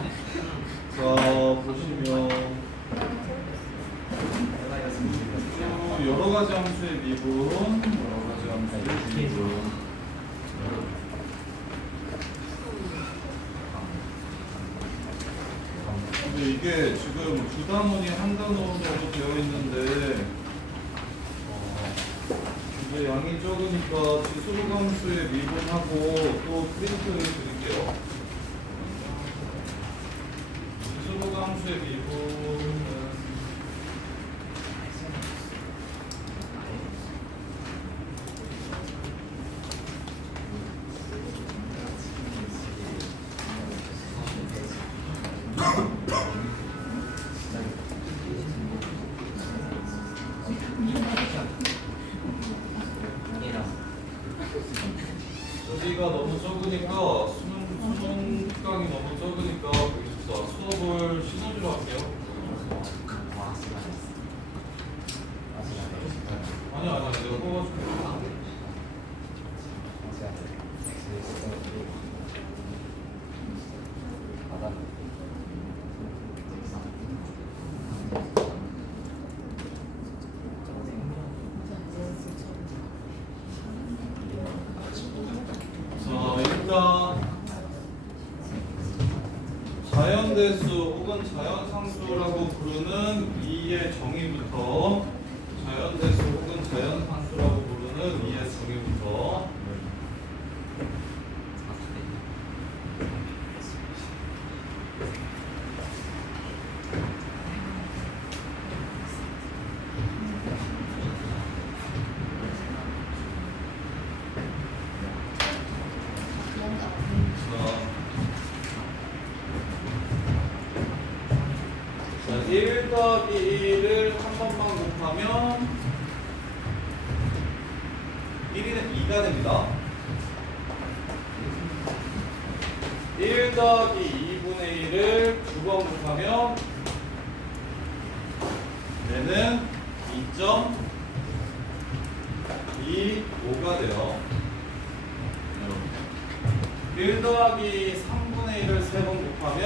자, 보시면 여러 가지 함수의 미분, 여러 가지 함수의 미분. 근데 이게 지금 두 단원이 한 단원으로 되어 있는데 이게 양이 적으니까 지수로 함수의 미분하고 또 프린트 드릴게요. 지수로 함수의 미분은 여기가 너무 적으니까 수능 특강이 너무 적으니까 수업을 시너지로 할게요. 아니야 내가 뽑아줄게. 자, 일단 자연대수 혹은 자연상수라고 부르는 이의 정의부터 자연대수 혹은 자연상수라고 부르는 이의 정의부터 자, 1 더하기 1을 한 번만 곱하면 1은 2가 됩니다. 1 더하기 2분의 1을 두 번 곱하면 얘는 2.25가 돼요. 1 더하기 3분의 1을 세 번 곱하면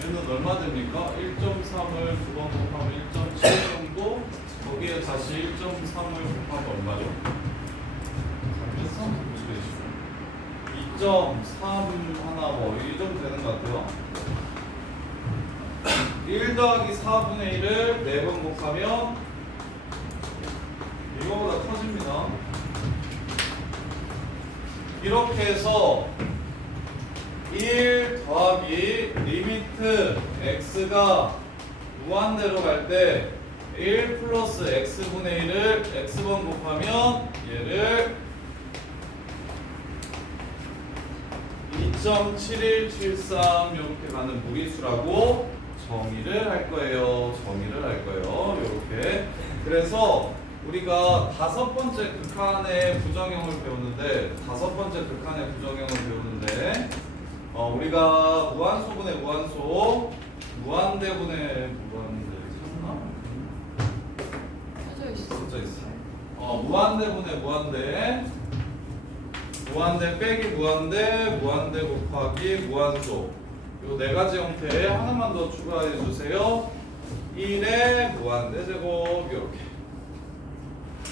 얘는 얼마 됩니까? 1.3을 두 번 곱하면 1.7 정도, 거기에 다시 1.3을 곱하면 얼마죠? 2.3 하나 뭐 이 정도 되는 것 같아요. 1 더하기 4분의 1을 4번 곱하면 이거보다 커집니다. 이렇게 해서 1 더하기 리미트 x가 무한대로 갈 때 1 플러스 x분의 1을 x번 곱하면 얘를 2.7173 이렇게 가는 무리수라고 정의를 할 거예요. 이렇게. 그래서 우리가 다섯 번째 극한의 부정형을 배우는데 우리가 무한소분의 무한소, 무한대분의 무한대 써져 있어. 무한대분의 무한대 빼기 무한대, 무한대 곱하기 무한소. 요 네 가지 형태 하나만 더 추가해 주세요. 1의 무한대 제곱 이렇게.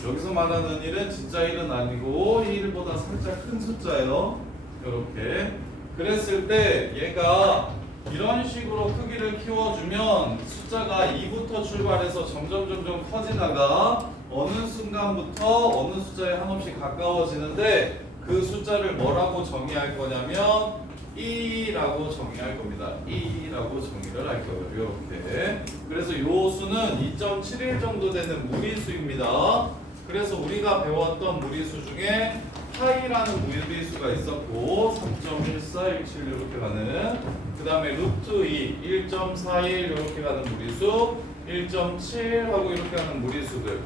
여기서 말하는 1은 진짜 1은 아니고 1보다 살짝 큰 숫자예요. 이렇게. 그랬을 때 얘가 이런 식으로 크기를 키워주면 숫자가 2부터 출발해서 점점 커지다가 어느 순간부터 어느 숫자에 한없이 가까워지는데 그 숫자를 뭐라고 정의할 거냐면 2라고 정의할 겁니다. 2라고 정의를 할 거예요. 이렇게. 그래서 요 수는 2.71 정도 되는 무리수입니다. 그래서 우리가 배웠던 무리수 중에 파이라는 무리수가 있었고 3.1417 이렇게 가는, 그 다음에 루트 2 1.41 이렇게 가는 무리수, 1.7 하고 이렇게 가는 무리수들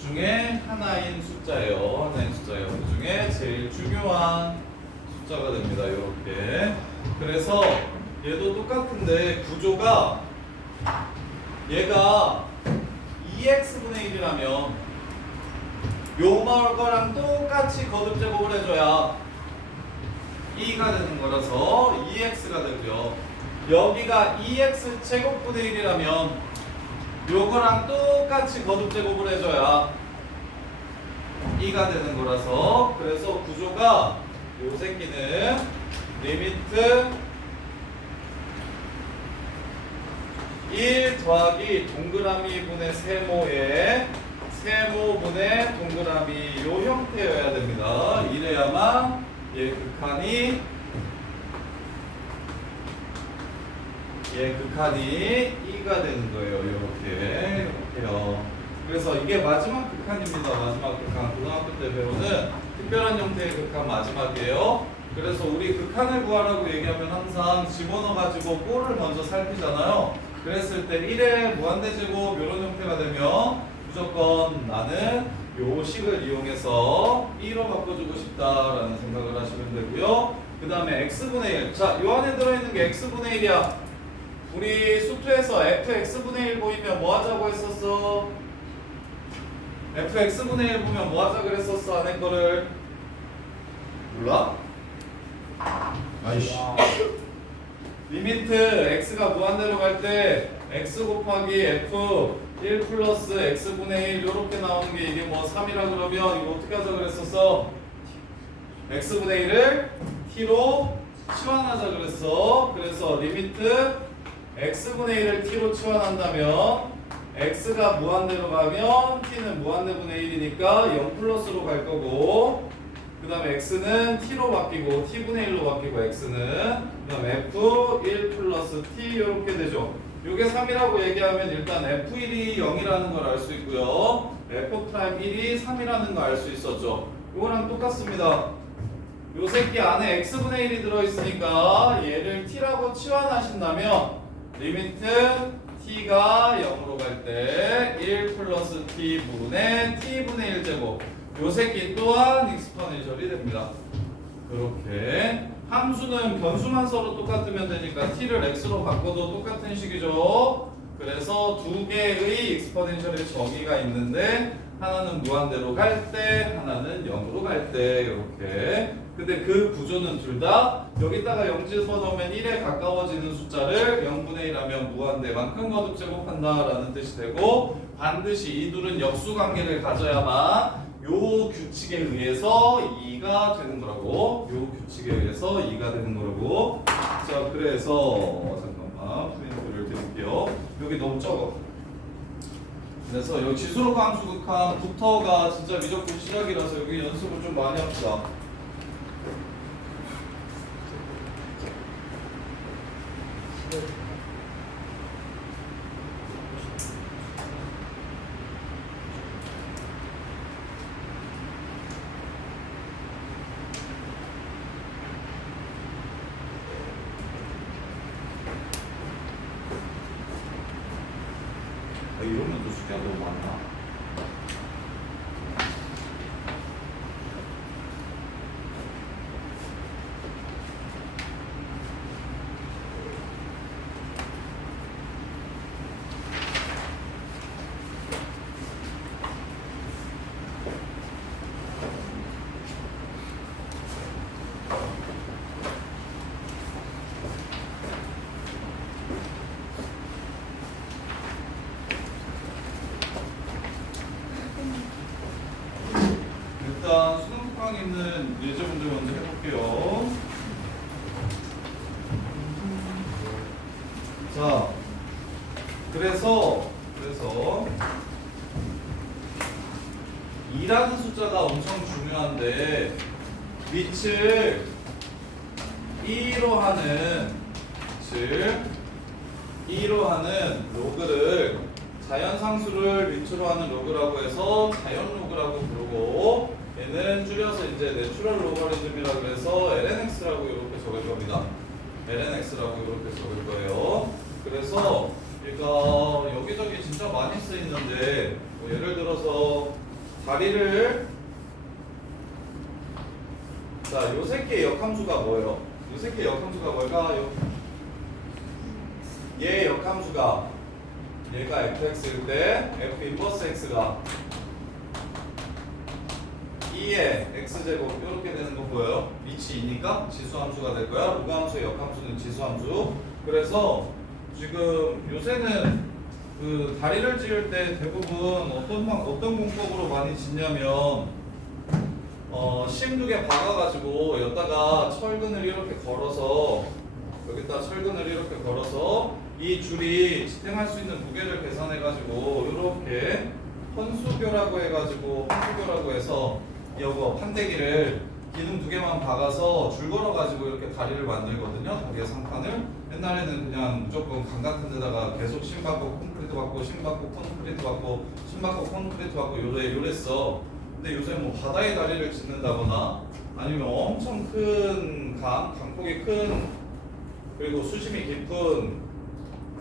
중에 하나인 숫자예요. 그 중에 제일 중요한 숫자가 됩니다. 이렇게. 그래서 얘도 똑같은데 구조가 얘가 2x분의 1이라면 요 거랑 똑같이 거듭 제곱을 해줘야 2가 되는 거라서 2x가 되고요. 여기가 2x 제곱분의 1이라면 요거랑 똑같이 거듭 제곱을 해줘야 2가 되는 거라서, 그래서 구조가 요 새끼는 리미트 1 더하기 동그라미 분의 세모의 세모분의 동그라미 요 형태여야 됩니다. 이래야만 얘 극한이 2가 되는 거예요. 이렇게요. 그래서 이게 마지막 극한입니다. 마지막 극한. 고등학교 때 배우는 특별한 형태의 극한 마지막이에요. 그래서 우리 극한을 구하라고 얘기하면 항상 집어넣어가지고 꼴을 먼저 살피잖아요. 그랬을 때 1의 무한대제곱 이런 형태가 되면 무조건 나는 요 식을 이용해서 2로 바꿔주고 싶다라는 생각을 하시면 되고요. 그 다음에 x분의 1. 자, 요 안에 들어있는 게 x분의 1이야. 우리 수투에서 fx분의 1 보이면 뭐 하자고 했었어? fx분의 1 보면 뭐 하자 그랬었어? 안에 거를 몰라? 아이씨. 리미트 x가 무한대로 갈 때 x 곱하기 f 1 플러스 x분의 1 요렇게 나오는 게 이게 뭐 3이라 그러면 이거 어떻게 하자 그랬었어? x분의 1을 t로 치환하자 그랬어. 그래서 리미트 x분의 1을 t로 치환한다면 x가 무한대로 가면 t는 무한대분의 1이니까 0 플러스로 갈 거고, 그 다음에 x는 t로 바뀌고 t분의 1로 바뀌고 x는, 그 다음에 f 1 플러스 t 이렇게 되죠. 요게 3이라고 얘기하면 일단 f1이 0이라는 걸 알 수 있고요. f'1이 3이라는 거 알 수 있었죠. 요거랑 똑같습니다. 요 새끼 안에 x분의 1이 들어있으니까 얘를 t라고 치환하신다면 리미트 t가 0으로 갈 때 1 플러스 t분의 t분의 1제곱 요 새끼 또한 익스포넨셜이 됩니다. 이렇게 함수는 변수만 서로 똑같으면 되니까 t를 x로 바꿔도 똑같은 식이죠. 그래서 두 개의 익스포넨셜의 정의가 있는데 하나는 무한대로 갈 때 하나는 0으로 갈 때 이렇게. 근데 그 구조는 둘 다 여기다가 0 집어넣으면 1에 가까워지는 숫자를 0분의 1하면 무한대만큼 거듭 제곱한다라는 뜻이 되고, 반드시 이 둘은 역수관계를 가져야만 요 규칙에 의해서 2가 되는 거라고. 요 규칙에 의해서 2가 되는 거라고. 자, 그래서 잠깐만 프린트를 드릴게요. 여기 너무 적어. 그래서 여기 지수로 함수 극한부터가 진짜 미적분 시작이라서 여기 연습을 좀 많이 합시다. 이러면 또 숫자가 너무 많아. 일단 수능 특강에 있는 예제문들 먼저 해볼게요. 자, 그래서 2라는 숫자가 엄청 중요한데 밑을 2로 하는 로그를 자연상수를 밑으로 하는 로그라고 해서 자연 로그라고 부르고, 얘는 줄여서 이제 내추럴 로가리즘이라고 해서 lnx라고 이렇게 적을 겁니다. lnx라고 이렇게 적을 거예요. 그래서 얘가 여기저기 진짜 많이 쓰이는데 뭐 예를 들어서 다리를, 자, 요 새끼의 역함수가 뭐예요? 요 새끼의 역함수가 뭘까요? 얘의 역함수가 얘가 fx일 때 f 인버스 x가 2의 x제곱 이렇게 되는 거 보여요? 위치 2니까 지수함수가 될 거야. 로그함수의 역함수는 지수함수. 그래서 지금 요새는 그 다리를 지을 때 대부분 어떤 공법으로 많이 짓냐면 심 2개 박아가지고 여기다가 철근을 이렇게 걸어서 여기다 철근을 이렇게 걸어서 이 줄이 지탱할 수 있는 무게를 계산해가지고 이렇게 헌수교라고 해서 이거 판때기를 기둥 2개만 박아서 줄 걸어가지고 이렇게 다리를 만들거든요. 다리의 상판을. 옛날에는 그냥 무조건 강 같은 데다가 계속 심 받고 콘크리트 받고 심 받고 콘크리트 받고 심 받고 콘크리트 받고 요랬어. 근데 요새 뭐 바다에 다리를 짓는다거나 아니면 엄청 큰 강폭이 큰 그리고 수심이 깊은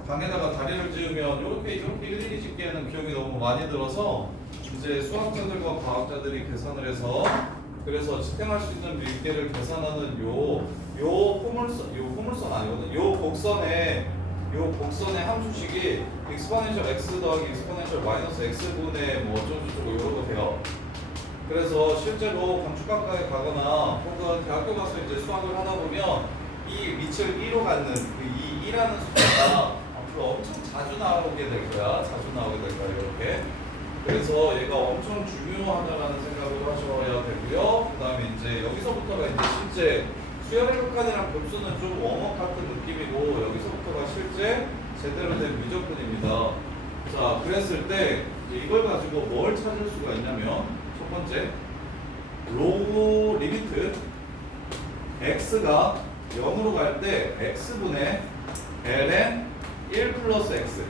강에다가 다리를 지으면 이렇게 일일이 짓기에는 비용이 너무 많이 들어서 이제 수학자들과 과학자들이 계산을 해서 그래서 지탱할 수 있는 밀계를 계산하는 요 포물선 아니거든. 요 곡선의 함수식이 exponential x 더하기 exponential 마이너스 x분의 뭐 어쩌고저쩌고 이러고 돼요. 그래서 실제로 건축학과에 가거나 혹은 대학교 가서 이제 수학을 하다 보면 이 밑을 2로 갖는 이 2라는 숫자가 앞으로 엄청 자주 나오게 될 거야. 이렇게. 그래서 얘가 엄청 중요하다라는 생각을 하셔야 되고요. 그 다음에 이제 여기서부터가 이제 실제 수열의 극한이랑 급수는 좀 웜업 같은 느낌이고 여기서부터가 실제 제대로 된 미적분입니다. 자, 그랬을 때 이걸 가지고 뭘 찾을 수가 있냐면 첫 번째 로그 리미트 x가 0으로 갈 때 x분의 ln 1 플러스 x.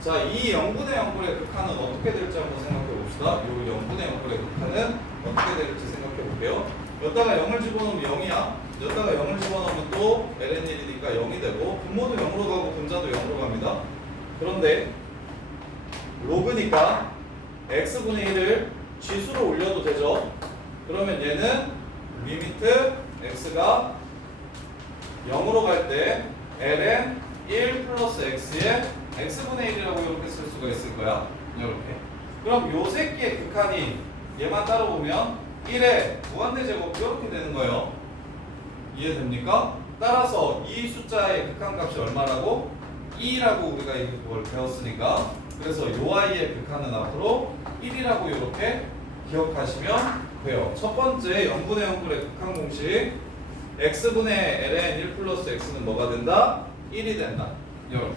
자, 이 0분의 0분의 극한은 어떻게 될지 한번 생각해 봅시다. 이 0분의 0분의 극한은 어떻게 될지 생각해 볼게요. 여기다가 0을 집어넣으면 0이야. 여기다가 0을 집어넣으면 또 ln 1이니까 0이 되고 분모도 0으로 가고 분자도 0으로 갑니다. 그런데 로그니까 x분의 1을 지수로 올려도 되죠. 그러면 얘는 리미트 x가 0으로 갈 때 ln 1 플러스 x에 x분의 1이라고 이렇게 쓸 수가 있을 거야. 이렇게. 그럼 요 새끼의 극한이 얘만 따로 보면 1의 무한대제곱 이렇게 되는 거예요. 이해됩니까? 따라서 이 숫자의 극한값이 얼마라고? 2라고 우리가 이걸 배웠으니까. 그래서 요 아이의 극한은 앞으로 1이라고 이렇게 기억하시면 돼요. 첫 번째 0분의 0분의 극한 공식 x분의 ln 1 플러스 x는 뭐가 된다? 1이 된다. 이렇게.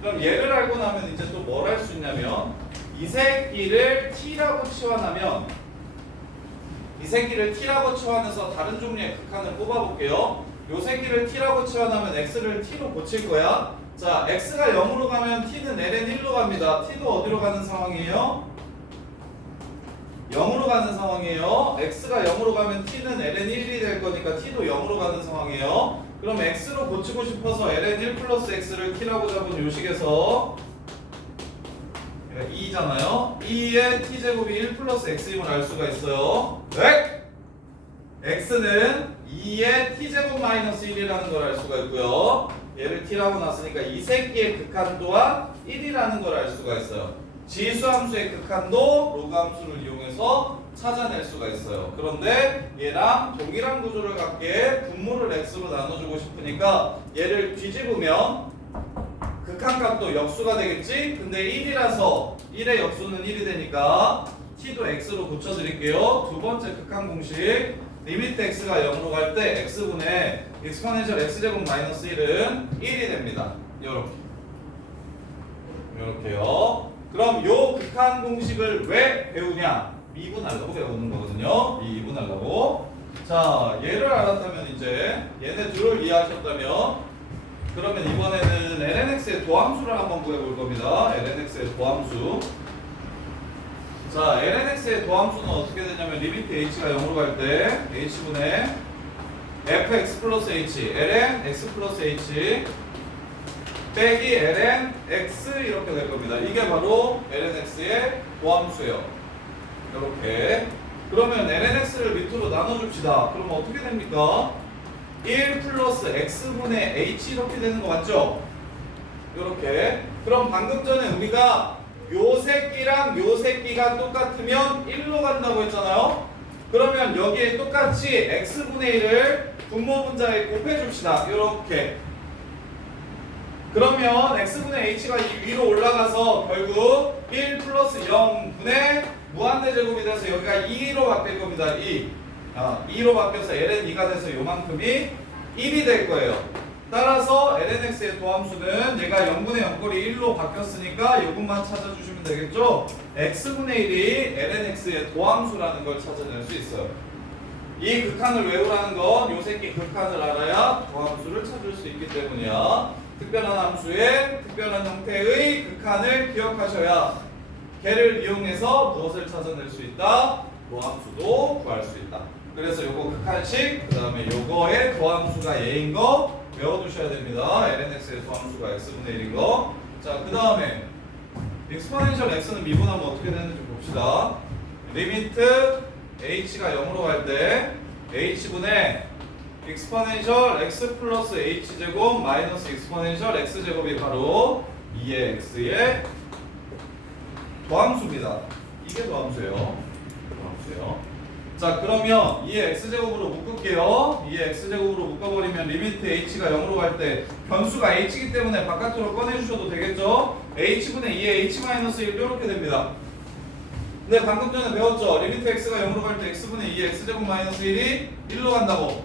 그럼 얘를 알고 나면 이제 또 뭘 할 수 있냐면 이 새끼를 t라고 치환하면 이 새끼를 t라고 치환해서 다른 종류의 극한을 뽑아볼게요. 요 새끼를 t라고 치환하면 x를 t로 고칠 거야. 자, x가 0으로 가면 t는 ln 1로 갑니다. t도 어디로 가는 상황이에요? 0으로 가는 상황이에요. x가 0으로 가면 t는 ln 1이 될 거니까 t도 0으로 가는 상황이에요. 그럼 x로 고치고 싶어서 ln 1 플러스 x를 t라고 잡은 요식에서 2잖아요. 2의 t제곱이 1 플러스 x임을 알 수가 있어요. 네? x는 2의 t제곱 마이너스 1이라는 걸 알 수가 있고요. 얘를 t라고 놨으니까 이 새끼의 극한 또한 1이라는 걸 알 수가 있어요. 지수함수의 극한도 로그함수를 이용해서 찾아낼 수가 있어요. 그런데 얘랑 동일한 구조를 갖게 분모를 x로 나눠주고 싶으니까 얘를 뒤집으면 극한값도 역수가 되겠지? 근데 1이라서 1의 역수는 1이 되니까 t도 x로 고쳐드릴게요. 두 번째 극한 공식 리미트 x가 0으로 갈 때 x분의 exponential x제곱 마이너스 1은 1이 됩니다. 요렇게요. 그럼 요 극한 공식을 왜 배우냐? 미분하려고 배우는 거거든요. 미분하려고. 자, 얘를 알았다면 이제 얘네 둘을 이해하셨다면 그러면 이번에는 lnx의 도함수를 한번 구해볼 겁니다. lnx의 도함수. 자, lnx의 도함수는 어떻게 되냐면 리미트 h가 0으로 갈 때 h분의 fx 플러스 h ln x 플러스 h 빼기 ln x 이렇게 될 겁니다. 이게 바로 ln x의 도함수예요. 이렇게. 그러면 ln x를 밑으로 나눠줍시다. 그럼 어떻게 됩니까? 1 플러스 x분의 h 이렇게 되는 거 맞죠? 이렇게. 그럼 방금 전에 우리가 요 새끼랑 요 새끼가 똑같으면 1로 간다고 했잖아요. 그러면 여기에 똑같이 x분의 1을 분모 분자에 곱해줍시다. 이렇게. 그러면 x분의 h가 이 위로 올라가서 결국 1 플러스 0분의 무한대제곱이 돼서 여기가 2로 바뀔 겁니다. 2로 바뀌어서 ln 2가 돼서 요만큼이 1이 될 거예요. 따라서 lnx의 도함수는 얘가 0분의 0꼴이 1로 바뀌었으니까 이것만 찾아주시면 되겠죠? x분의 1이 lnx의 도함수라는 걸 찾아낼 수 있어요. 이 극한을 외우라는 건 요 새끼 극한을 알아야 도함수를 찾을 수 있기 때문이야. 특별한 함수의 특별한 형태의 극한을 기억하셔야 걔를 이용해서 무엇을 찾아낼 수 있다? 도함수도 구할 수 있다. 그래서 요거 극한식, 그 다음에 요거의 도함수가 얘인 거 외워두셔야 됩니다. lnx의 도함수가 x분의 1인 거. 자, 그 다음에 익스포넨셜 x는 미분하면 어떻게 되는지 봅시다. 리미트 h가 0으로 갈 때 h분의 익스포넨셜 x 플러스 h제곱 마이너스 익스포넨셜 x제곱이 바로 2의 x의 도함수입니다. 이게 도함수예요. 자, 그러면 2의 x제곱으로 묶을게요. 2의 x제곱으로 묶어버리면 리미트 h가 0으로 갈 때 변수가 h이기 때문에 바깥으로 꺼내주셔도 되겠죠. h분의 2의 h-1 이렇게 됩니다. 근데 방금 전에 배웠죠. 리미트 x가 0으로 갈 때 x분의 2의 x제곱 마이너스 1이 1로 간다고.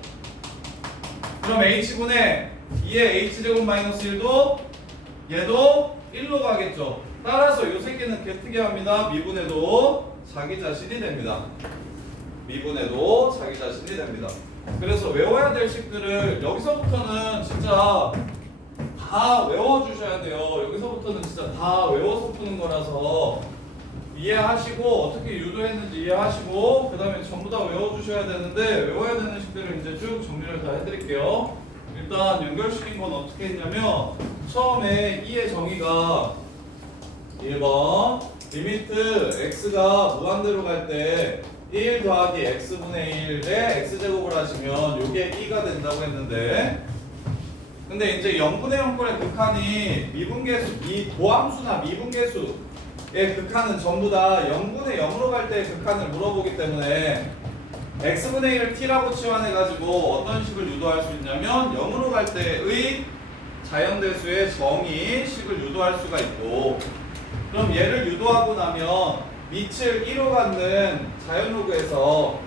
그럼 h분의 2의 h제곱 마이너스 1도 얘도 1로 가겠죠. 따라서 이 새끼는 개특이 합니다. 미분해도 자기 자신이 됩니다. 미분해도 자기 자신이 됩니다. 그래서 외워야 될 식들을 여기서부터는 진짜 다 외워주셔야 돼요. 여기서부터는 진짜 다 외워서 푸는 거라서 이해하시고 어떻게 유도했는지 이해하시고 그 다음에 전부 다 외워주셔야 되는데 외워야 되는 식들을 이제 쭉 정리를 다 해드릴게요. 일단 연결시킨 건 어떻게 했냐면 처음에 2의 정의가 1번 리미트 x가 무한대로 갈 때 1 더하기 x분의 1에 x제곱을 하시면 요게 2가 된다고 했는데 근데 이제 0분의 0꼴의 극한이 미분계수, 도함수나 미분계수의 극한은 전부 다 0분의 0으로 갈 때의 극한을 물어보기 때문에 x분의 1을 t라고 치환해가지고 어떤 식을 유도할 수 있냐면 0으로 갈 때의 자연대수의 정의 식을 유도할 수가 있고 그럼 얘를 유도하고 나면 밑을 1로 갖는 자연로그에서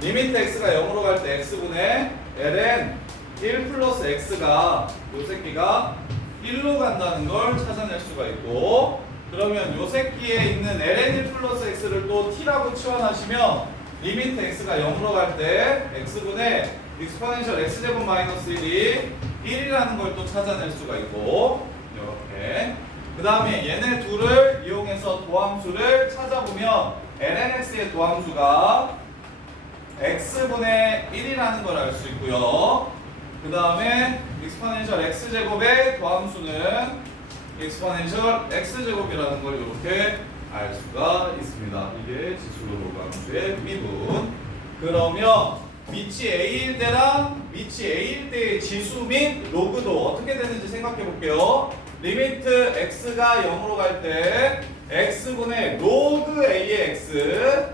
리미트 x가 0으로 갈 때 x분의 ln 1 플러스 x가 요 새끼가 1로 간다는 걸 찾아낼 수가 있고 그러면 요 새끼에 있는 ln 1 플러스 x를 또 t라고 치환하시면 리미트 x가 0으로 갈 때 x분의 익스포넨셜 x제곱 마이너스 1이 1이라는 걸 또 찾아낼 수가 있고 이렇게 그 다음에 얘네 둘을 이용해서 도함수를 찾아보면 lnx의 도함수가 x분의 1이라는 걸 알 수 있고요. 그 다음에 익스포넨셜 x제곱의 도함수는 익스포넨셜 x제곱이라는 걸 이렇게 알 수가 있습니다. 이게 지수로그 함수의 미분. 그러면 밑이 a일 때랑 밑이 a일 때의 지수 및 로그도 어떻게 되는지 생각해 볼게요. 리미트 x가 0으로 갈 때 x분의 로그 a의 x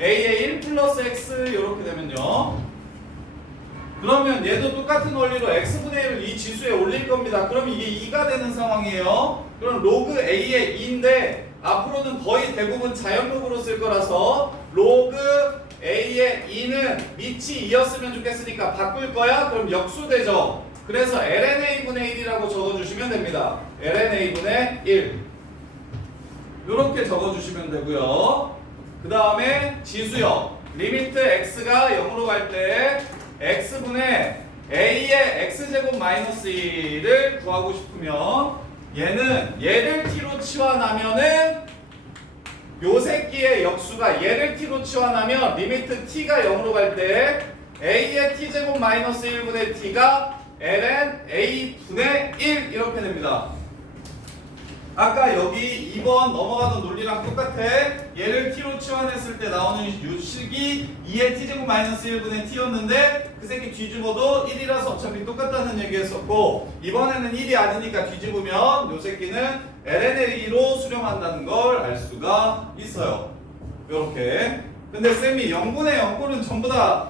a의 1 플러스 x 이렇게 되면요. 그러면 얘도 똑같은 원리로 x분의 1을 이 지수에 올릴 겁니다. 그럼 이게 2가 되는 상황이에요. 그럼 로그 a의 2인데 앞으로는 거의 대부분 자연로그로 쓸 거라서 로그 a의 2는 밑이 2였으면 좋겠으니까 바꿀 거야? 그럼 역수되죠. 그래서 lna분의 1이라고 적어주시면 됩니다. lna분의 1 이렇게 적어주시면 되고요. 그 다음에 지수요. 리미트 x가 0으로 갈 때 x분의 a의 x제곱 마이너스 1을 구하고 싶으면 얘를 t로 치환하면은 요 새끼의 역수가 얘를 t로 치환하면 리미트 t가 0으로 갈 때 a의 t제곱 마이너스 1분의 t가 ln a분의 1 이렇게 됩니다. 아까 여기 2번 넘어가던 논리랑 똑같아. 얘를 t로 치환했을 때 나오는 유식이 2의 t제곱 마이너스 1분의 t였는데 그 새끼 뒤집어도 1이라서 어차피 똑같다는 얘기했었고 이번에는 1이 아니니까 뒤집으면 요 새끼는 ln a2로 수렴한다는 걸 알 수가 있어요. 요렇게 근데 쌤이 0분의 0꼴은 전부 다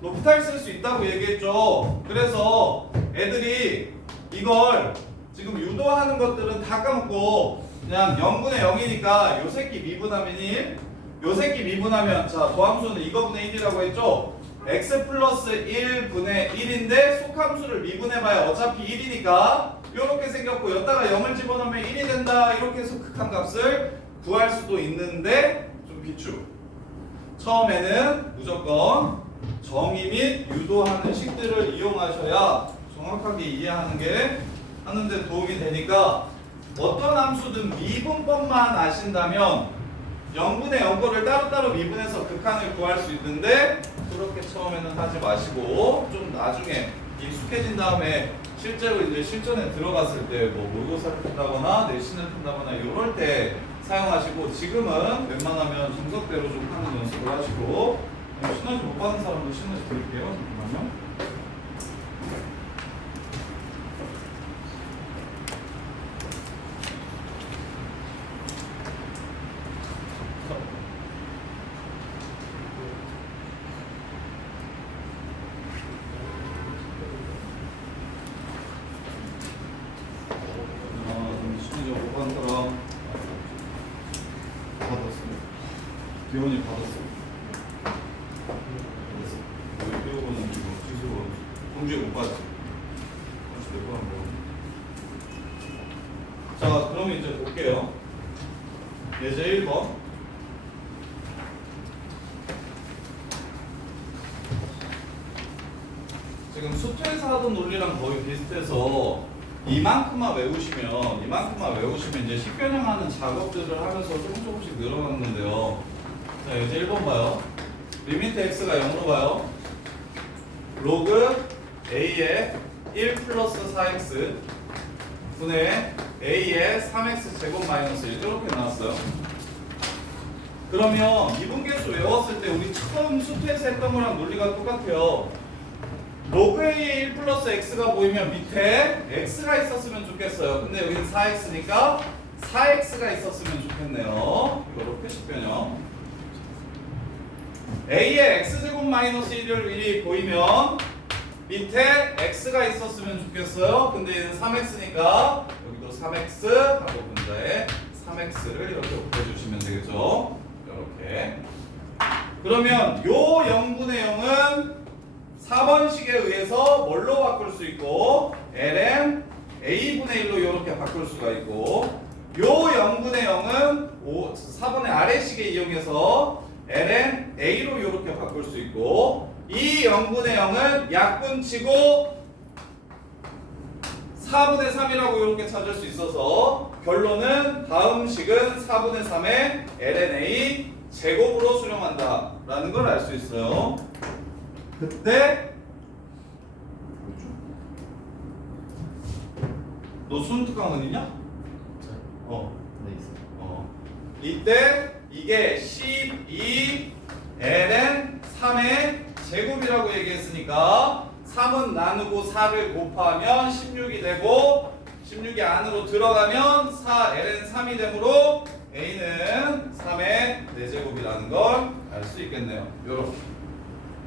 로피탈 쓸 수 있다고 얘기했죠. 그래서 애들이 이걸 지금 유도하는 것들은 다 까먹고 그냥 0분의 0이니까 요 새끼 미분하면 1, 요 새끼 미분하면 자 도함수는 이거분의 1이라고 했죠. x 플러스 1분의 1인데 속함수를 미분해봐야 어차피 1이니까 요렇게 생겼고 여기다가 0을 집어넣으면 1이 된다. 이렇게 해서 극한값을 구할 수도 있는데 좀 비추. 처음에는 무조건 정의 및 유도하는 식들을 이용하셔야 정확하게 이해하는 게 하는데 도움이 되니까 어떤 함수든 미분법만 아신다면 0분의 0거를 따로따로 미분해서 극한을 구할 수 있는데 그렇게 처음에는 하지 마시고 좀 나중에 익숙해진 다음에 실제로 이제 실전에 들어갔을 때 뭐 모의고사를 푼다거나 내신을 푼다거나 이럴 때 사용하시고 지금은 웬만하면 정석대로 좀 하는 연습을 하시고 시너지 못 받은 사람도 시너지 드릴게요. 잠깐만요. 시너지 못 받은 사람 받았어요. 기원이 받았어요. 배우고는 지수로 공주에 못 받았지. 자, 그러면 이제 볼게요. 예제 1번. 지금 수투에서 하던 논리랑 거의 비슷해서 이만큼만 외우시면 이제 식변형하는 작업들을 하면서 조금씩 늘어났는데요. 자, 예제 1번 봐요. 리미트 x가 0으로 가요. 로그 a의 1 플러스 4x 분의 a의 3x 제곱 마이너스 1 이렇게 나왔어요. 그러면 미분계수 외웠을 때 우리 처음 수투에서 했던 거랑 논리가 똑같아요. 로그 a의 1 플러스 x가 보이면 밑에 x가 있었으면 좋겠어요. 근데 여기는 4x니까 4x가 있었으면 좋겠네요. 이거로 표시 변형. a의 x제곱 마이너스 1이 보이면 밑에 x가 있었으면 좋겠어요. 근데 얘는 3x니까 여기도 3x 하고 분자에 3x를 이렇게 곱해주시면 되겠죠. 이렇게. 그러면 요 0분의 0은 4번식에 의해서 뭘로 바꿀 수 있고 ln a분의 1로 이렇게 바꿀 수가 있고 요 0분의 0은 4번의 아래식에 이용해서 ln a로 이렇게 바꿀 수 있고 이 0분의 0은 약분치고 4분의 3이라고 이렇게 찾을 수 있어서 결론은 다음 식은 4분의 3의 ln a 제곱으로 수렴한다 라는 걸 알 수 있어요. 그때 너 수능 특강은 있냐? 네, 있어요. 이때 이게 12 ln 3의 제곱이라고 얘기했으니까 3은 나누고 4를 곱하면 16이 되고 16이 안으로 들어가면 4 ln 3이 되므로 a는 3의 4제곱이라는 걸 알 수 있겠네요. 요렇게.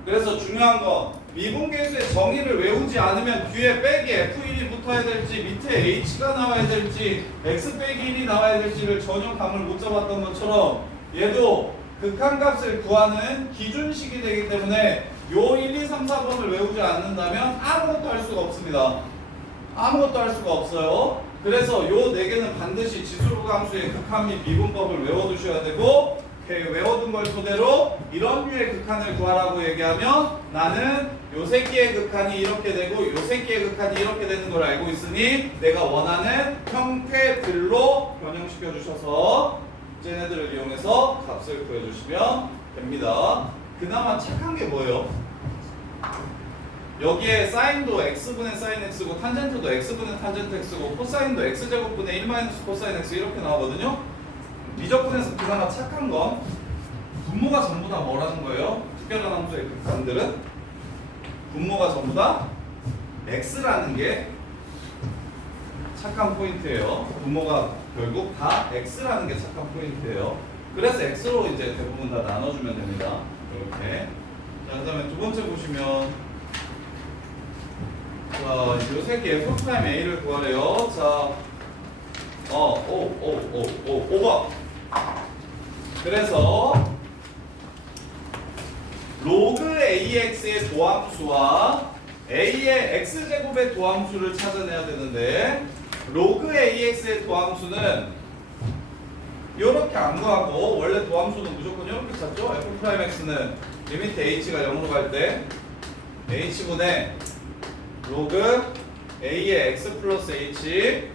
그래서 중요한 건 미분계수의 정의를 외우지 않으면 뒤에 빼기 F1이 붙어야 될지 밑에 H가 나와야 될지 X 빼기 1이 나와야 될지를 전혀 감을 못 잡았던 것처럼 얘도 극한값을 구하는 기준식이 되기 때문에 요 1, 2, 3, 4번을 외우지 않는다면 아무것도 할 수가 없습니다. 아무것도 할 수가 없어요. 그래서 요 4개는 반드시 지수로그 함수의 극한 및 미분법을 외워두셔야 되고 외워둔 걸 토대로 이런 류의 극한을 구하라고 얘기하면 나는 요 새끼의 극한이 이렇게 되고 요 새끼의 극한이 이렇게 되는 걸 알고 있으니 내가 원하는 형태들로 변형시켜 주셔서 쟤네들을 이용해서 값을 구해주시면 됩니다. 그나마 착한 게 뭐예요? 여기에 사인도 x분의 사인 x고 탄젠트도 x분의 탄젠트 x고 코사인도 x제곱분의 1 마이너스 코사인 x 이렇게 나오거든요. 미적분에서 그나마 착한 건 분모가 전부 다 뭐라는 거예요? 특별한 함수의 극한들은 분모가 전부 다 x라는 게 착한 포인트예요. 분모가 결국 다 x라는 게 착한 포인트예요. 그래서 x로 이제 대부분 다 나눠주면 됩니다. 이렇게. 자, 그 다음에 두 번째 보시면, 자, 요 새끼 f'A를 구하래요. 자, 5번. 그래서, 로그 AX의 도함수와 A의 X제곱의 도함수를 찾아내야 되는데, 로그 AX의 도함수는 이렇게 안 구하고, 원래 도함수는 무조건 이렇게 찾죠? F'X는 리미트 H가 0으로 갈 때, H분의 로그 A의 X 플러스 H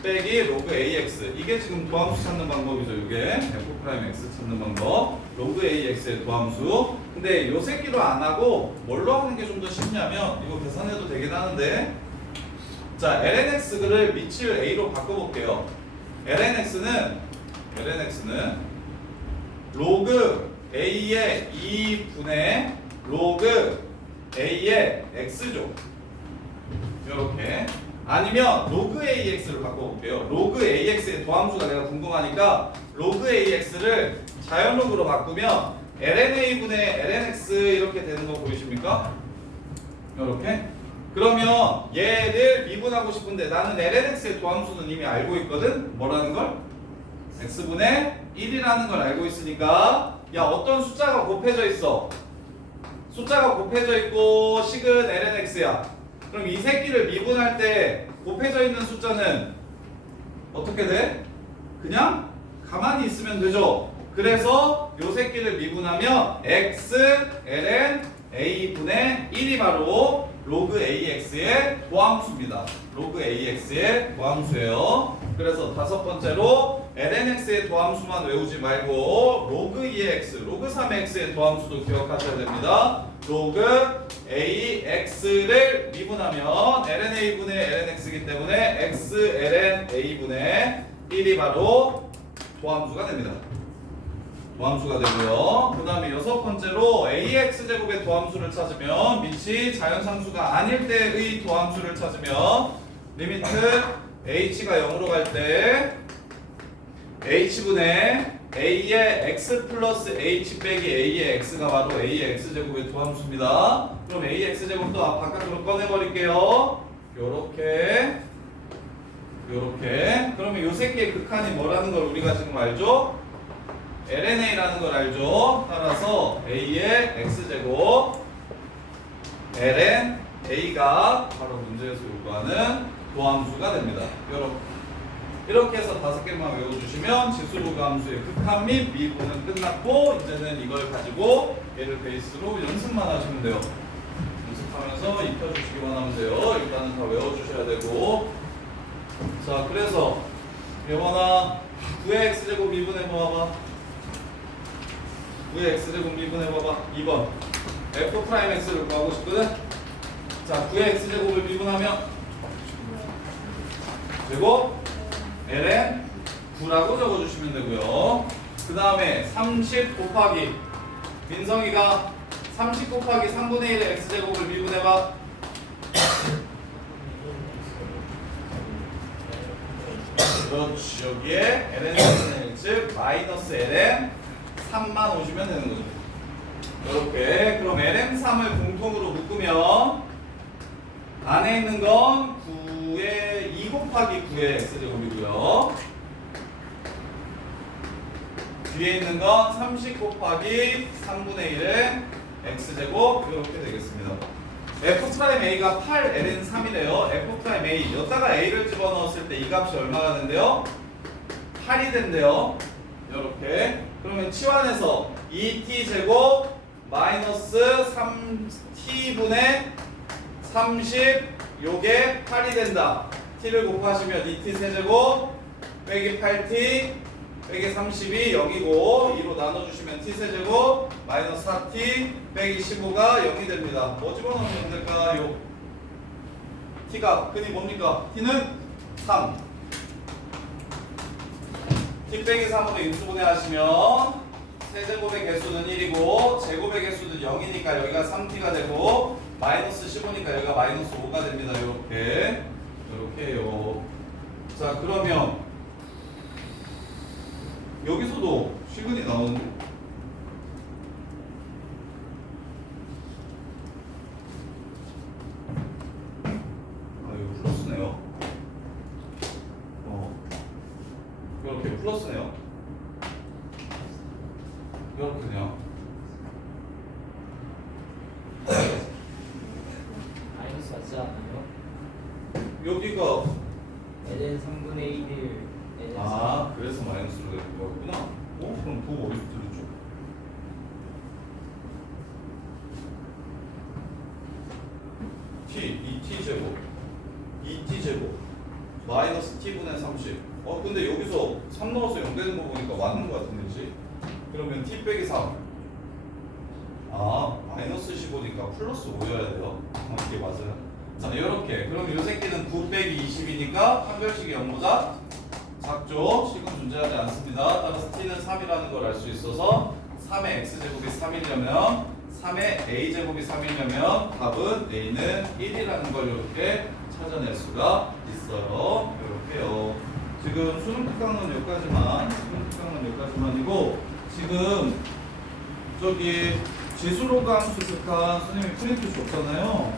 빼기 로그 AX. 이게 지금 도함수 찾는 방법이죠. 이게 F'X 찾는 방법. 로그 AX의 도함수. 근데 요 새끼로 안 하고 뭘로 하는 게 좀 더 쉽냐면, 이거 계산해도 되긴 하는데, 자, lnx를 밑을 a로 바꿔볼게요. lnx는 로그 a의 2분의 로그 a의 x죠. 이렇게. 아니면 로그 ax를 바꿔볼게요. 로그 ax의 도함수가 내가 궁금하니까 로그 ax를 자연로그로 바꾸면 lna분의 lnx 이렇게 되는 거 보이십니까? 이렇게. 그러면 얘를 미분하고 싶은데 나는 lnx의 도함수는 이미 알고 있거든? 뭐라는 걸? x분의 1이라는 걸 알고 있으니까, 야, 어떤 숫자가 곱해져 있어? 숫자가 곱해져 있고 식은 lnx야. 그럼 이 새끼를 미분할 때 곱해져 있는 숫자는 어떻게 돼? 그냥 가만히 있으면 되죠. 그래서 요 새끼를 미분하면 x ln a분의 1이 바로 로그 ax의 도함수입니다. 로그 ax의 도함수예요. 그래서 다섯 번째로 lnx의 도함수만 외우지 말고 로그 2x, 로그 3x의 도함수도 기억하셔야 됩니다. 로그 ax를 미분하면 ln a분의 ln x이기 때문에 x ln a분의 1이 바로 도함수가 됩니다. 도함수가 되고요. 그 다음에 여섯 번째로 ax제곱의 도함수를 찾으면, 밑이 자연상수가 아닐 때의 도함수를 찾으면, 리미트 h가 0으로 갈 때 h분의 a의 x 플러스 h 빼기 a의 x가 바로 a의 x제곱의 도함수입니다. 그럼 a의 x제곱도 바깥으로 꺼내버릴게요. 요렇게. 그러면 요 새끼의 극한이 뭐라는 걸 우리가 지금 알죠? lna라는 걸 알죠? 따라서 a의 x제곱 ln a가 바로 문제에서 요구하는 도함수가 됩니다. 이렇게 해서 다섯 개만 외워주시면 지수로그 함수의 극한 및 미분은 끝났고, 이제는 이걸 가지고 얘를 베이스로 연습만 하시면 돼요. 연습하면서 익혀주시기만 하면 돼요. 일단은 다 외워주셔야 되고. 자, 그래서 예원아 9의 x제곱 미분해봐봐. 9의 x제곱 미분해봐봐. 2번 f'x를 구하고 싶거든. 자, 9의 x제곱을 미분하면 제곱 ln 9라고 적어주시면 되고요. 그 다음에 30 곱하기, 민성이가 30 곱하기 3분의 1의 x제곱을 미분해봐. 그렇지. 여기에 ln 3분의 1, 즉 마이너스 ln 3만 오시면 되는 거죠. 이렇게. 그럼 ln 3을 공통으로 묶으면 안에 있는 건 9의 2 곱하기 9의 x제곱이고요. 뒤에 있는 건 30 곱하기 3분의 1의 x제곱, 이렇게 되겠습니다. f'a가 8 ln 3이래요. f'a 여기다가 a를 집어넣었을 때 이 값이 얼마가 된대요? 8이 된대요. 이렇게. 그러면 치환해서 2t제곱 마이너스 3t분의 30, 요게 8이 된다. t를 곱하시면 2t 세제곱 빼기 8t 빼기 30이 0이고 2로 나눠주시면 t 세제곱 마이너스 4t 빼기 15가 0이 됩니다. 뭐 집어넣으면 될까요? t가 근이 뭡니까? t는 3. t 빼기 3으로 인수분해 하시면 세제곱의 개수는 1이고 제곱의 개수는 0이니까 여기가 3t가 되고 마이너스 15니까 여기가 마이너스 5가 됩니다. 이렇게요. 자, 그러면 여기서도 시근이 나오는데 아 이거 플러스네요. 이렇게 플러스네요. 이렇게요. 마이너스 맞지 않아요? 여기가 ln 3분의 1을 ln 아 그래서 마이너스로 되는 거구나. 그럼 도 어디서 들었죠? t 2t 제곱 2t 제곱 마이너스 t분의 30. 근데 여기서 3 넣어서 0 되는 거 보니까 맞는 거 같은데 그치? 그러면 t 빼기 3. 마이너스 15니까 플러스 5여야 돼요. 이게 맞아요. 자 이렇게 그럼 이 새끼는 9 빼기 20이니까 판별식이 0보다 작죠? 식은 존재하지 않습니다. 따라서 t는 3이라는 걸 알 수 있어서 3의 x제곱이 3이려면 3의 a제곱이 3이려면 답은 a는 1이라는 걸 이렇게 찾아낼 수가 있어요. 이렇게요. 지금 수능 특강은 여기까지만이고 지금 저기 지수로가 함수 특강 선생님이 프린트 줬잖아요.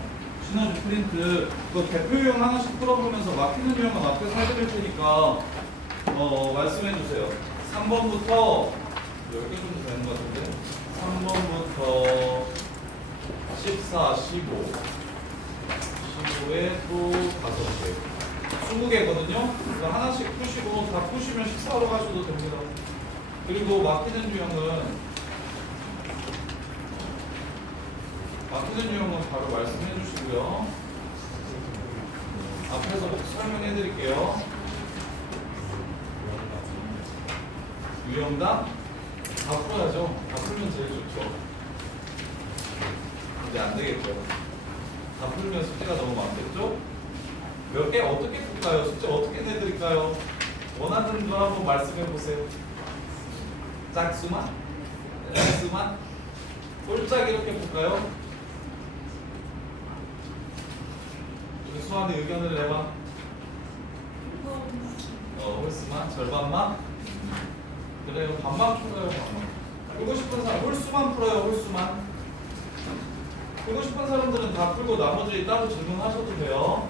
시너지 프린트 그 대표 유형 하나씩 풀어보면서 막히는 유형은 앞에서 해드릴 테니까 말씀해 주세요. 3번부터 10개 정도 되는 것 같은데 3번부터 14, 15 15에 또 5개 20개거든요. 그러니까 하나씩 푸시고 다 푸시면 식사하러 가셔도 됩니다. 그리고 막히는 유형은 바로 말씀해 주시고요. 앞에서 설명해 드릴게요. 유형당 다 풀어야죠. 다 풀면 제일 좋죠. 이제 안 되겠죠. 다 풀면 숙제가 너무 많겠죠? 몇 개 어떻게 풀까요? 숙제 어떻게 내드릴까요? 원하는 거 한번 말씀해 보세요. 짝수만? 짝수만? 꼴짝 이렇게 풀까요? 우리 수환이 의견을 내봐. 홀수만? 절반만? 그래요. 반만 풀어요. 반만. 풀고 싶은 사람 홀수만 풀어요. 홀수만. 풀고 싶은 사람들은 다 풀고 나머지 따로 질문하셔도 돼요.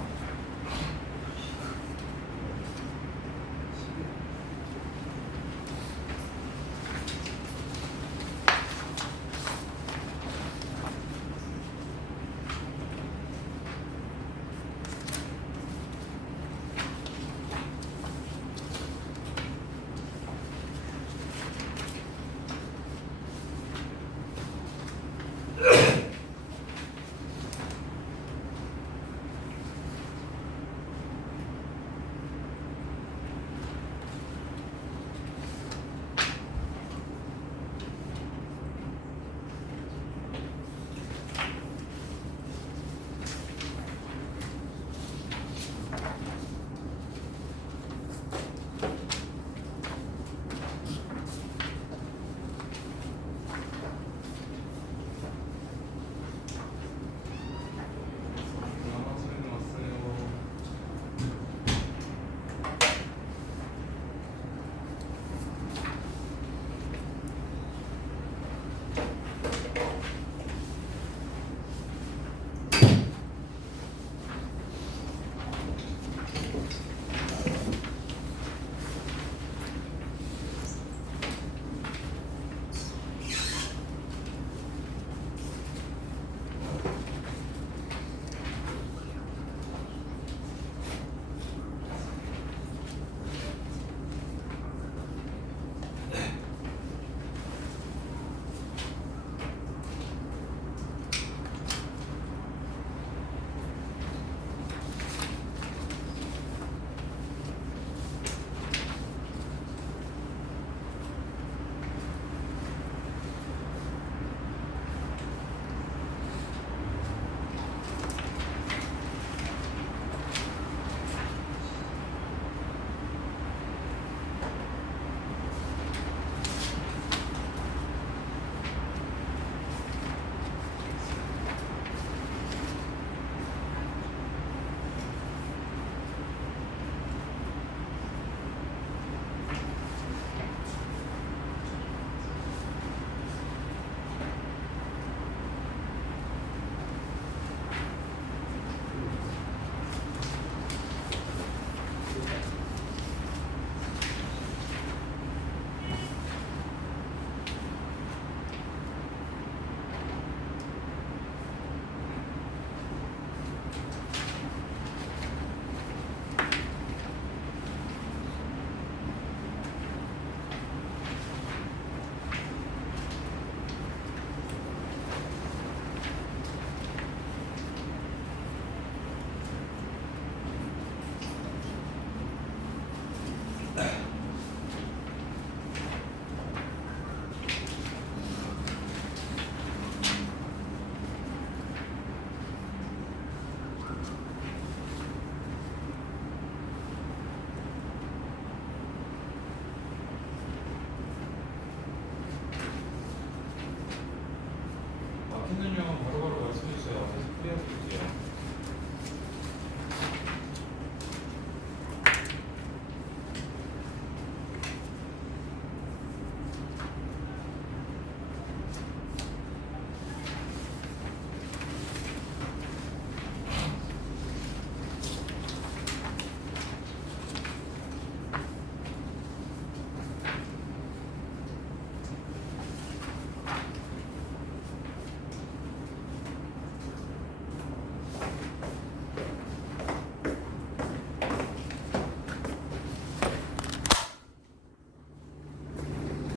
있는 형은 바로바로